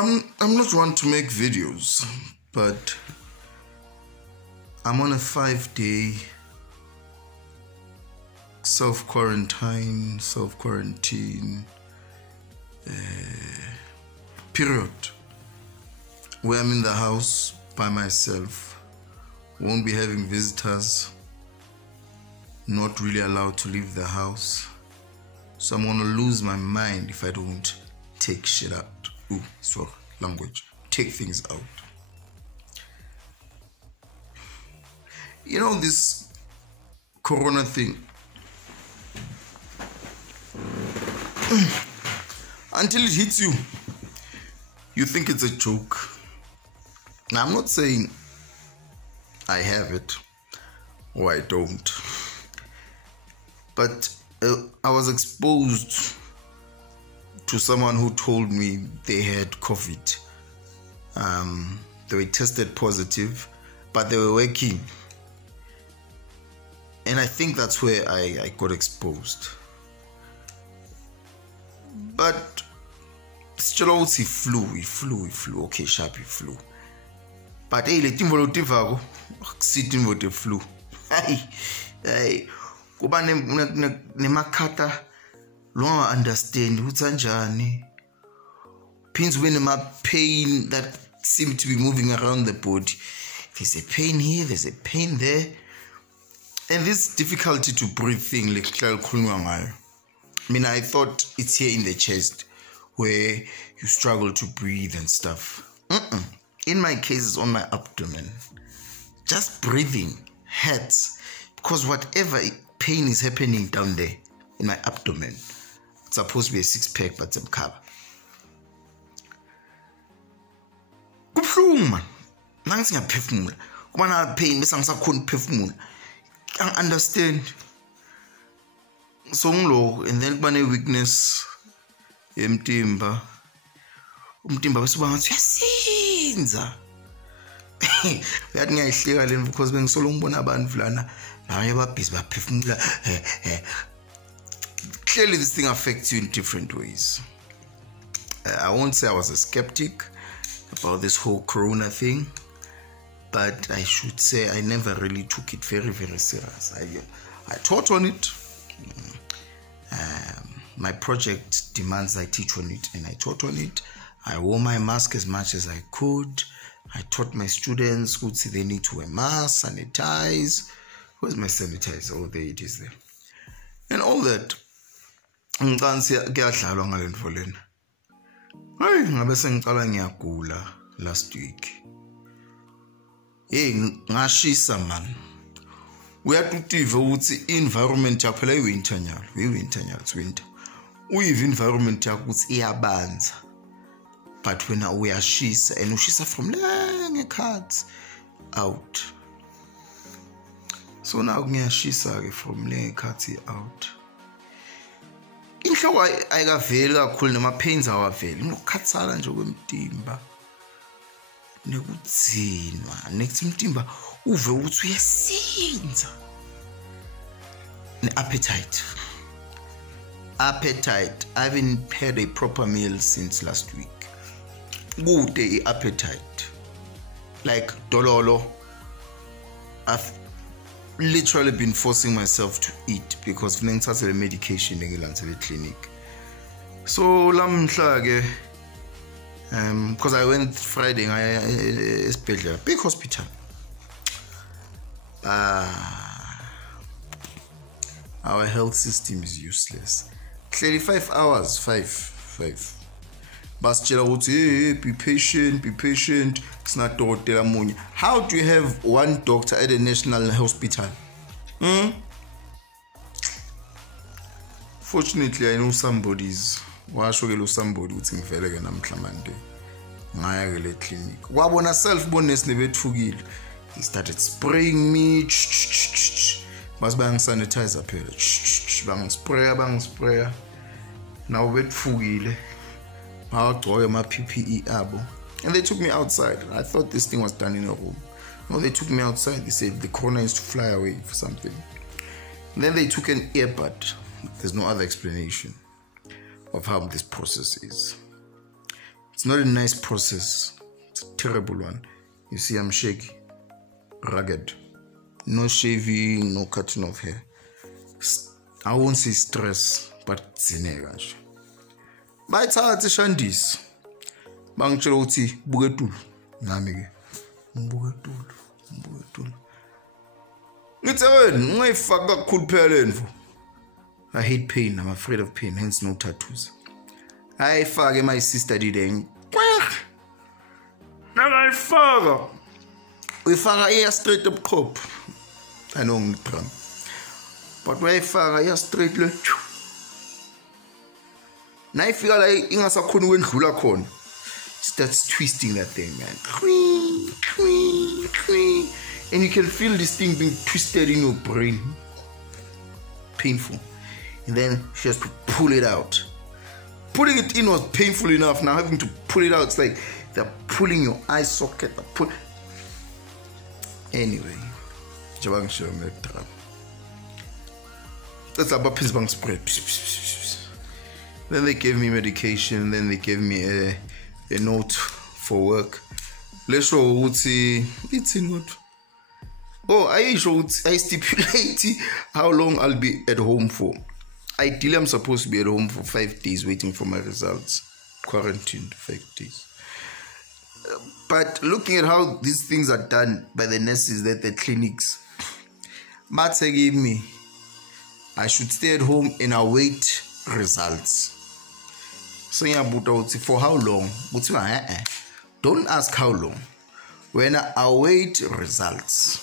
I'm not one to make videos, but I'm on a 5-day self-quarantine period where I'm in the house by myself, won't be having visitors, not really allowed to leave the house. So I'm gonna lose my mind if I don't take shit out. Ooh, sorry, language. Take things out. You know, this corona thing, until it hits you, you think it's a joke. Now, I'm not saying I have it or I don't, but I was exposed to someone who told me they had COVID. They were tested positive, but they were working. And I think that's where I got exposed. But still, he flew. Okay, sharp, he flew. But hey, let him vote sit in with the flu. Hey, kuba nemakata long understand what's anjani. Pins when my pain that seem to be moving around the body. There's a pain here, there's a pain there. And this difficulty to breathe thing, like I mean, I thought it's here in the chest where you struggle to breathe and stuff. In my case, it's on my abdomen. Just breathing hurts because whatever pain is happening down there in my abdomen, it's supposed to be a 6-pack, but some cover. Kubuhlungu man. Nansi ngiyaphefumula. Kuba na pain bese ngisakhona ukuphefumula. Can't understand. So ngilo and then kuba ne weakness emtimba. Umtimba bese uba ngathi uyasinza. Yathi ngiyayihleka leni because bengisolo ngibona abantu lana naye babhizi baphefumula. Clearly this thing affects you in different ways. I won't say I was a skeptic about this whole corona thing, but I should say I never really took it very, very serious. I taught on it. My project demands I teach on it, and I taught on it. I wore my mask as much as I could. I taught my students who say they need to wear masks, sanitize. Where's my sanitizer? Oh, there it is there. And all that. Hayi ngabe sengicala ngiyagula last week. Hey, ngashisa man. Uyakutiva ukuthi environment yakho phela iwinter nyalo, it's winter. Uyive environment yakho ukuthi iyabanza. But when uyashisa and ushisa from lenge cards out. So now ngiyashisa ke from lenge cards out. Inhloko ayikaveli kakhulu nema pains awaveli. Ngokukhathala nje kwemtimba. Nekutsinwa, nethi umtimba uve ukuthi uyasinza. Appetite. I haven't had a proper meal since last week. Good appetite. Like dololo. I've literally been forcing myself to eat because I'm taking medication in the clinic. So lamhla ke because I went Friday I big hospital. Our health system is useless. Clearly 5 hours, 5. Basitshela ukuthi be patient. It's not dokotela munye. How do you have one doctor at a national hospital? Fortunately, I know somebody's. Washo ke lo somebody uthi ngivele ke namhla manje. Ngaya ke le clinic. Wabona self-bonus nebethukile. He started spraying me. Bas bangisanitizer phela. Bangispraya. Now bethukile. Bagcoke my PPE abo. And they took me outside. I thought this thing was done in a room. No, they took me outside. They said the corona is to fly away for something. And then they took an earbud. There's no other explanation of how this process is. It's not a nice process. It's a terrible one. You see, I'm shaky, rugged, no shaving, no cutting of hair. I won't say stress, but zinega nje. Bayithatha ishandisi. Bangitshela ukuthi buke eTulu. Nami ke ngibuke eTulu. Ngithi wena ungayifaka kakhulu phela endvo. I hate pain. I'm afraid of pain. Hence no tattoos. I fake my sister did it. Nakayifaka. Uyifaka iya straight up cop. I know ngidrum. But wayifaka iya straight le. Nayifika la ingasakhona ukwendlula khona. Starts twisting that thing, man. And you can feel this thing being twisted in your brain. Painful. And then she has to pull it out. Putting it in was painful enough. Now having to pull it out, it's like they're pulling your eye socket. Anyway, that's about piss bang spray. Then they gave me medication. Then they gave me a note for work. Let's show it's in what. Oh, I stipulate how long I'll be at home for. Ideally, I'm supposed to be at home for 5 days waiting for my results. Quarantined 5 days. But looking at how these things are done by the nurses at the clinics, Matze gave me, I should stay at home and await results. So for how long? Don't ask how long. When I await results.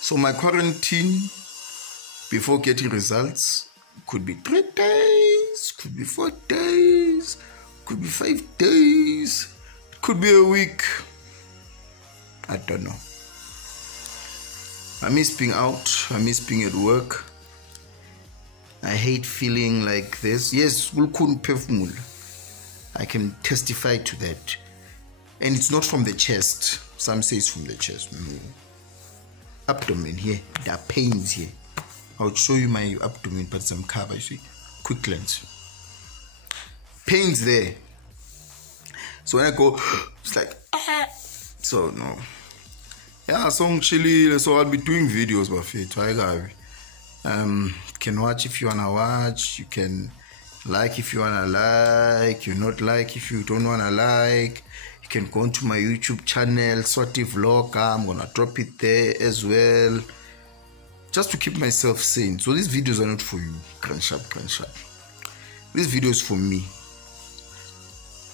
So my quarantine before getting results could be 3 days, could be 4 days, could be 5 days, could be a week. I don't know. I miss being out. I miss being at work. I hate feeling like this. Yes, we couldn't perform. I can testify to that. And it's not from the chest. Some say it's from the chest. No. Abdomen here. There are pains here. I'll show you my abdomen, but some cover. See, quick glance. Pains there. So when I go, it's like ah. So no. Yeah, so chilly. So I'll be doing videos about it. Can watch if you wanna watch. You can like if you wanna like. You not like if you don't wanna like. You can go onto my YouTube channel, Swati Vlog. I'm gonna drop it there as well, just to keep myself sane. So these videos are not for you. Crunch up. This video is for me,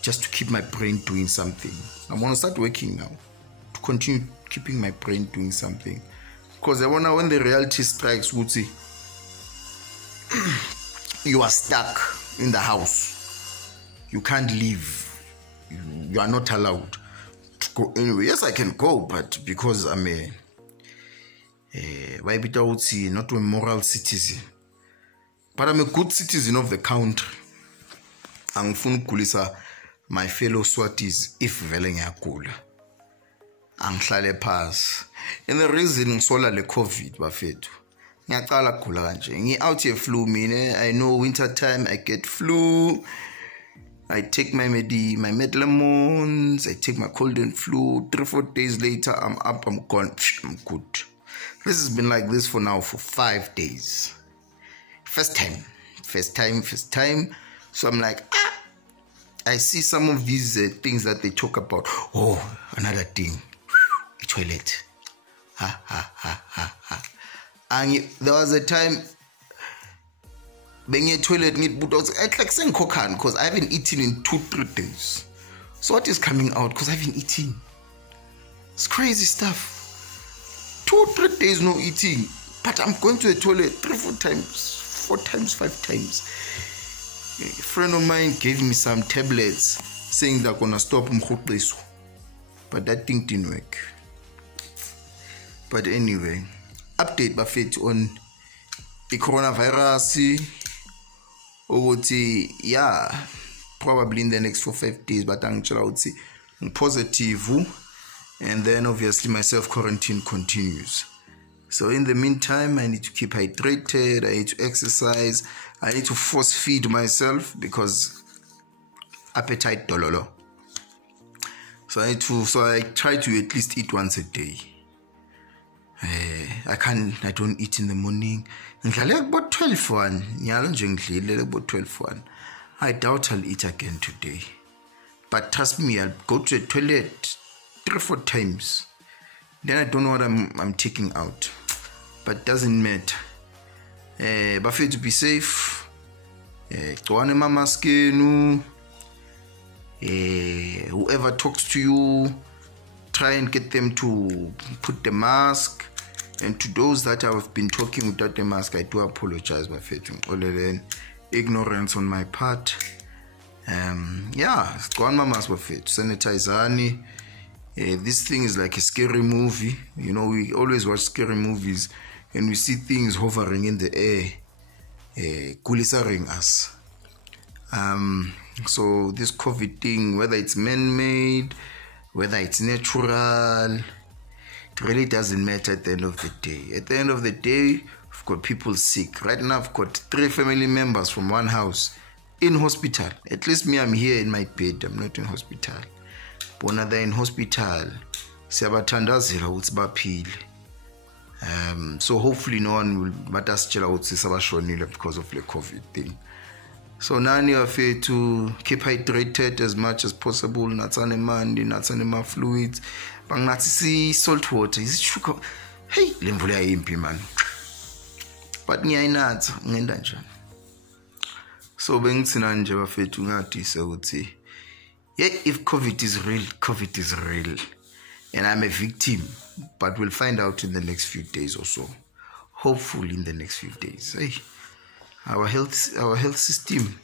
just to keep my brain doing something. I'm gonna start working now to continue keeping my brain doing something, because I wanna, when the reality strikes, would see you are stuck in the house. You can't leave. You are not allowed to go anyway. Yes, I can go, but because I'm not a moral citizen, but I'm a good citizen of the country. I'm fun kulisa my fellow Swatis if vele ngiyagula. Angihlale pass. And the reason ngisola le COVID bafethu. Ngiyaqala kugula kanje. Ngi-out here flu mina. I know winter time I get flu. I take my Medlamons, I take my cold and flu. 3-4 days later, I'm up, I'm gone, I'm good. This has been like this for 5 days. First time. So I'm like, I see some of these things that they talk about. Oh, another thing, toilet. And there was a time, being a toilet need but like because I haven't eaten in 2-3 days. So what is coming out? Because I haven't eaten. It's crazy stuff. 2-3 days no eating, but I'm going to the toilet 3-4 times, 4 times, 5 times. A friend of mine gave me some tablets saying they're gonna stop mkhutliso, but that thing didn't work. But anyway, update Buffett on the coronavirus. Yeah, probably in the next 4-5 days, but I'm positive, and then obviously my self-quarantine continues. So in the meantime, I need to keep hydrated, I need to exercise, I need to force feed myself, because appetite dololo. So I try to at least eat once a day. I don't eat in the morning. About 12:1. I doubt I'll eat again today. But trust me, I'll go to the toilet 3-4 times. Then I don't know what I'm taking out. But doesn't matter. Buffet to be safe. Whoever talks to you, try and get them to put the mask. And to those that have been talking without the mask, I do apologize, Buffet. Ignorance on my part. Sanitize. This thing is like a scary movie. We always watch scary movies and we see things hovering in the air, kulisaring us. So this COVID thing, whether it's man-made, whether it's natural, it really doesn't matter at the end of the day. At the end of the day, I've got people sick. Right now, I've got 3 family members from one house in hospital. At least me, I'm here in my bed. I'm not in hospital. Bona they're in hospital. So hopefully no one will because of the COVID thing. So now you have to keep hydrated as much as possible. Nuts and my fluids. Bang see salt water. Is it sugar? Hey, lemvula impi man. But ngiyayinatha ngenda njani. So bengitsina nje bafethu ngathi ukuthi if COVID is real, COVID is real. And I'm a victim, but we'll find out in the next few days or so. Hopefully in the next few days. Hey, our health system.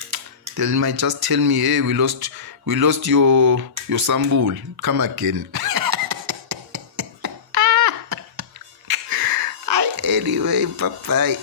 They might just tell me, hey, we lost your sample. Come again. Anyway, bye-bye.